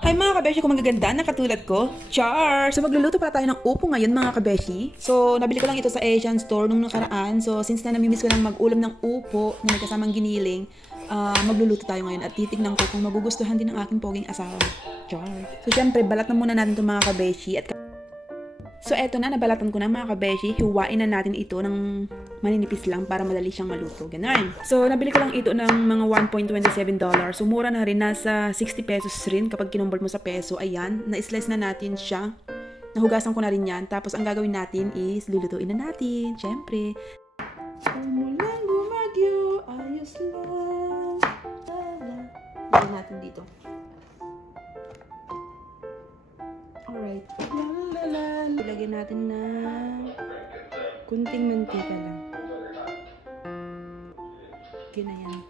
Hi mga kabeshi, kung magaganda na katulad ko. Char! So magluluto pala tayo ng upo ngayon mga kabeshi. So nabili ko lang ito sa Asian store nung nakaraan. So since na namimiss ko lang mag-ulam ng upo na may kasamang giniling, magluluto tayo ngayon at titignan ko kung magugustuhan din ng aking poging asawa. Char! So syempre balat na muna natin itong mga kabeshi. So eto na, nabalatan ko na mga kabeshi. Hiwain na natin ito ng maninipis lang para madali siyang maluto. Ganun. So nabili ko lang ito ng mga $1.27. So mura na rin, nasa 60 pesos rin kapag kinumbol mo sa peso. Ayan, na-slice na natin siya. Nahugasan ko na rin yan. Tapos ang gagawin natin is lulutuin na natin. Syempre. Umulang gumagyo, ayos lang. Lagyan natin dito. Alright. Ilagyan natin na kunting mantika lang. Okay na yan.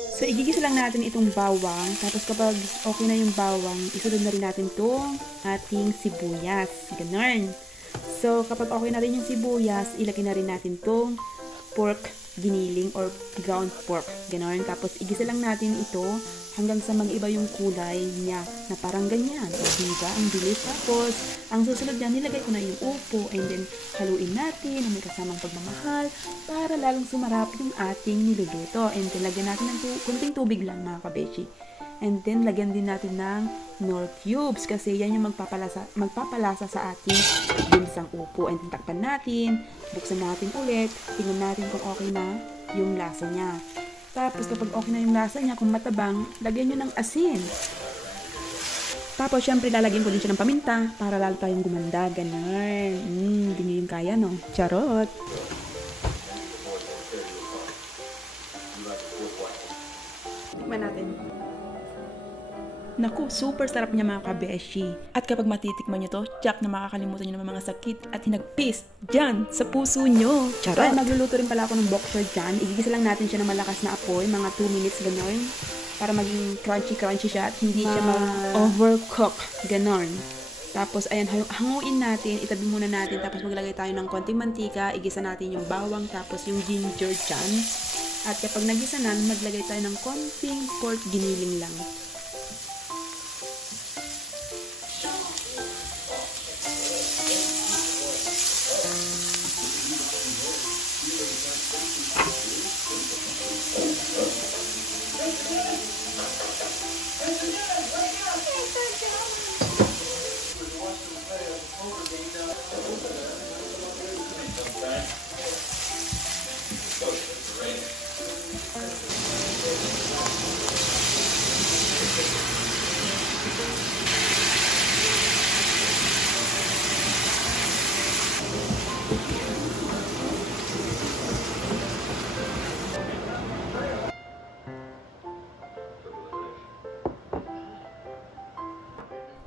So, igigisa lang natin itong bawang. Tapos kapag okay na yung bawang, isunod na rin natin itong ating sibuyas. Ganon. So, kapag okay na rin yung sibuyas, ilagay na rin natin itong pork giniling or ground pork. Ganon. Tapos, igisa lang natin ito hanggang sa mag-iba yung kulay niya na parang ganyan. Diba? Ang bilis. Tapos, ang susunod niya, nilagay ko na yung upo and then haluin natin na may kasamang pagmamahal para lalong sumarap yung ating niluluto. And then, lagyan natin ng kunting tubig lang mga kabeshi. And then, lagyan din natin ng Knorr cubes kasi yan yung magpapalasa sa ating ginisang upo. And then, takpan natin, buksan natin ulit, tingnan natin kung okay na yung lasa niya. Tapos, kapag okay na yung lasa niya, kung matabang, lagyan nyo ng asin. Tapos, syempre, lalagyan ko din siya ng paminta para lalo tayong gumanda. Ganun. Hindi nyo yung kaya, no? Charot! Tikman natin. Naku, super sarap niya mga kabeshi. At kapag matitikman nyo to, tsak na makakalimutan nyo ng mga sakit at hinagpis dyan sa puso nyo. Charot! So, magluluto rin pala ako ng bok choy dyan. Igigisa lang natin siya ng malakas na apoy, mga 2 minutes gano'n. Para maging crunchy siya at hindi siya ma-overcook. Ganon. Tapos, ayan, hanguin natin, itabi muna natin, tapos maglagay tayo ng konting mantika, igisa natin yung bawang, tapos yung ginger dyan. At kapag nagisa na, maglagay tayo ng konting pork giniling lang.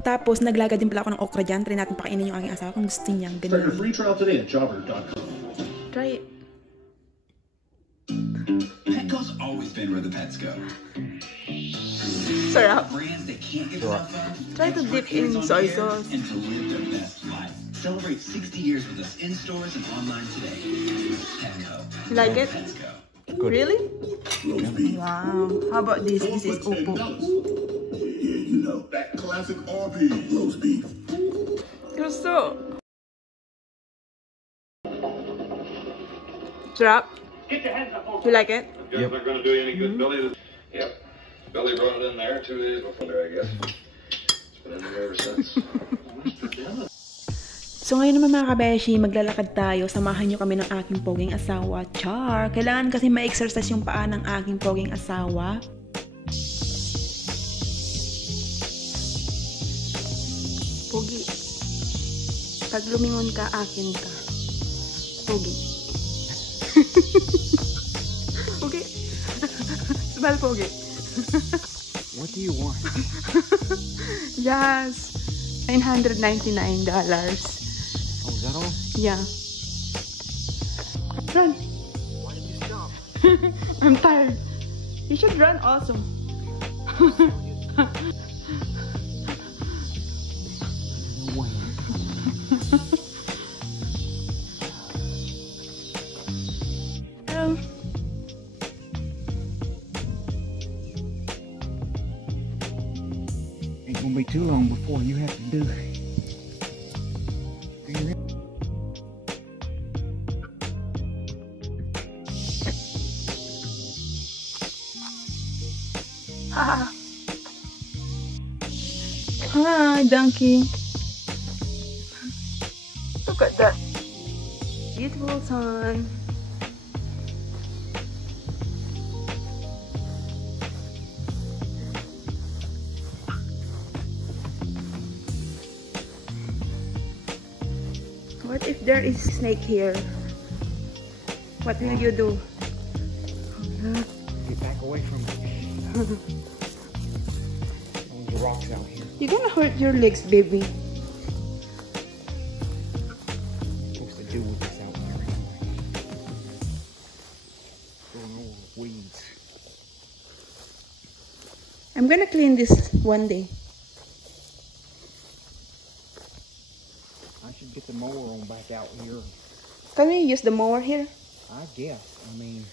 Tapos, naglagay din pala ako ng okra dyan. Try natin pakainin yung aking asawa kung gusto niyang ganyan. Try it. Petco's always been where the pets go. Sarap. Brands they can't get enough of. Try to dip in soy sauce. And to live their best life. Celebrate 60 years with us in stores and online today. Petco. Like it? Petco. Really? Wow. How about this? This is upo. You know, that classic RB roast beef. Gusto. Sarap. You like it? Yep. They're going to do any good, Billy? Yep. Billy brought it in there 2 days before, I guess. It's been in there ever since. So ngayon naman mga kabeshi, maglalakad tayo. Samahan nyo kami ng aking poging asawa. Char! Kailangan kasi ma-exercise yung paa ng aking poging asawa. Pogi. Pag lumingon ka, akin ka. Pogi. Pogi. Smell pogi. What do you want? Yes. $999. Oh, is that all? Yeah. Run. Why did you stop? I'm tired. You should run also. won't be too long before you have to do that. Hi, donkey. Look at that. Beautiful sun. What if there is snake here? What will you do? Get back away from it. The rocks out here. You're gonna hurt your legs, baby. What's to do with this out here anyway? Going over weeds. I'm gonna clean this one day. I should get the mower on back out here. Can we use the mower here? I guess. I mean,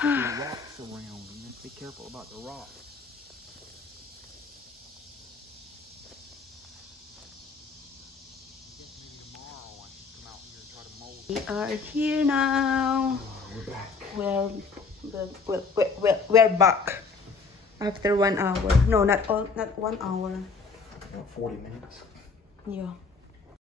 there are rocks around. You have to be careful about the rocks. I guess maybe tomorrow I should come out here and try to mow. We are here now. We're back. We're back after 1 hour. No, not 1 hour. About 40 minutes. Yeah.